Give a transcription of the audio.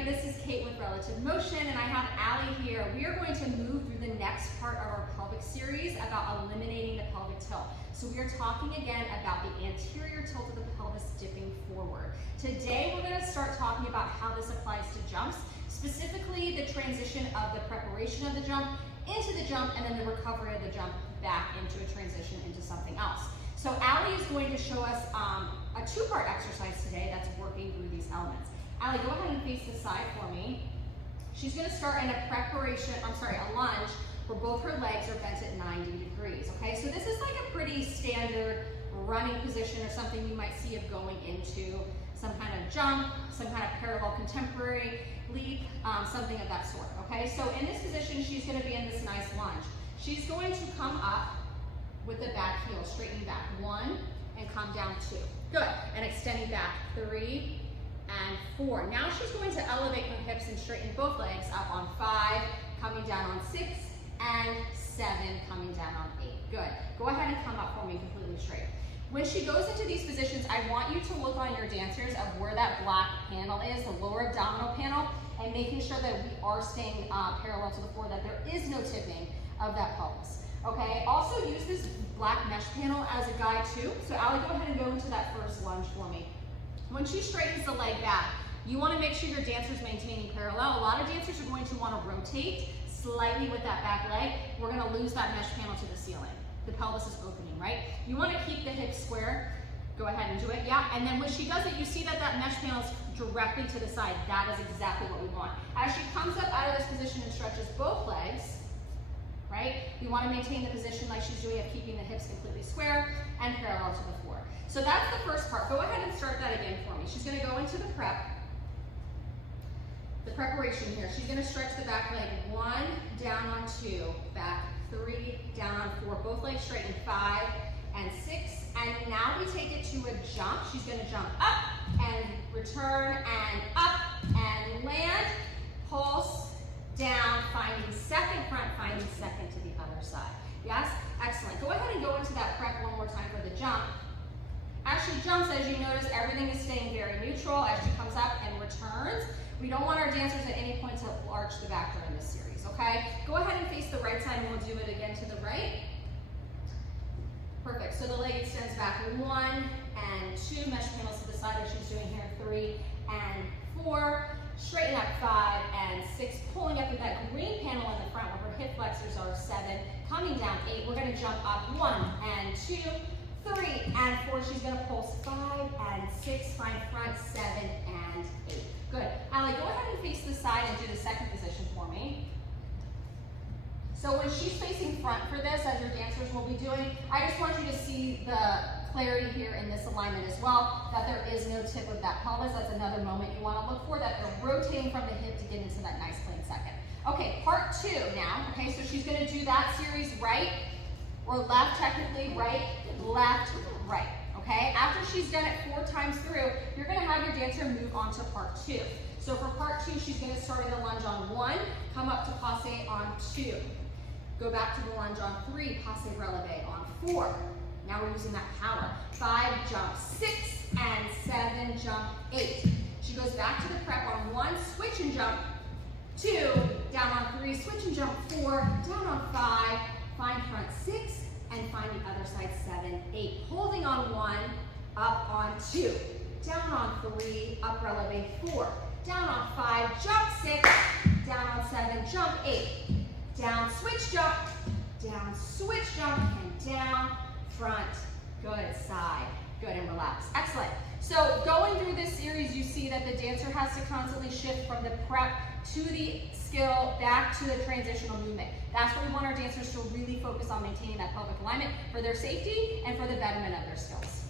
everybody, this is Kate with Relative Motion, and I have Allie here. We are going to move through the next part of our pelvic series about eliminating the pelvic tilt. So we are talking again about the anterior tilt of the pelvis dipping forward. Today we're going to start talking about how this applies to jumps, specifically the transition of the preparation of the jump into the jump and then the recovery of the jump back into a transition into something else. So Allie is going to show us a two-part exercise today that's working through these elements. Allie, go ahead and face the side for me. She's going to start in a lunge where both her legs are bent at 90 degrees, okay? So this is like a pretty standard running position or something you might see of going into some kind of jump, some kind of parallel contemporary leap, something of that sort, okay? So in this position, she's going to be in this nice lunge. She's going to come up with the back heel, straightening back, 1, and come down 2. Good, and extending back, 3, and 4. Now she's going to elevate her hips and straighten both legs up on 5, coming down on 6, and 7, coming down on 8. Good. Go ahead and come up for me completely straight. When she goes into these positions, I want you to look on your dancers of where that black panel is, the lower abdominal panel, and making sure that we are staying parallel to the floor, that there is no tipping of that pelvis. Okay, also use this black mesh panel as a guide too. So Allie, go ahead and go into that first lunge for me. When she straightens the leg back, you want to make sure your dancer's maintaining parallel. A lot of dancers are going to want to rotate slightly with that back leg. We're going to lose that mesh panel to the ceiling. The pelvis is opening, right? You want to keep the hips square. Go ahead and do it, yeah. And then when she does it, you see that that mesh panel is directly to the side. That is exactly what we want. As she comes up out of this position and stretches both legs, right? You want to maintain the position like she's doing of keeping the hips completely square and parallel to the floor. So that's the first part. Go ahead and start that again for me. She's going to go into the preparation here. She's going to stretch the back leg, 1, down on 2, back 3, down on 4, both legs straight in 5 and 6. And now we take it to a jump. She's going to jump up and return and up and land, pulse, down, finding second front, finding second to the other side. Yes? Excellent. Go ahead and go into that prep one more time for the jump. As she jumps, as you notice, everything is staying very neutral as she comes up and returns. We don't want our dancers at any point to arch the back during this series, okay? Go ahead and face the right side and we'll do it again to the right. Perfect. So the leg extends back, 1 and 2, mesh panels to the side as she's doing here, 3 and 4. Straighten up 5 and 6, pulling up with that green panel in the front where her hip flexors are, 7, coming down 8. We're going to jump up 1 and 2, 3 and 4. She's going to pulse 5 and 6, find front, 7 and 8. Good. Allie, go ahead and face the side and do the second position for me. So when she's facing front for this, as your dancers will be doing, I just want you to see the clarity here in this alignment as well, that there is no tip of that pelvis. That's another moment you want to look for, that they're rotating from the hip to get into that nice clean second. Okay, part 2 now. Okay, so she's going to do that series right or left, technically right, left, right. Okay, after she's done it 4 times through, you're going to have your dancer move on to part 2. So for part 2, she's going to start in the lunge on 1, come up to passe on 2. Go back to the lunge on 3, passe releve on 4. Now we're using that power. 5, jump 6, and 7, jump 8. She goes back to the prep on 1, switch and jump 2, down on 3, switch and jump 4, down on 5, find front 6, and find the other side 7, 8. Holding on 1, up on 2, down on 3, up releve 4, down on 5, jump 6, down on 7, jump 8. Down, switch, jump, and down, front, good, side, good, and relax. Excellent. So going through this series, you see that the dancer has to constantly shift from the prep to the skill back to the transitional movement. That's where we want our dancers to really focus on maintaining that pelvic alignment for their safety and for the betterment of their skills.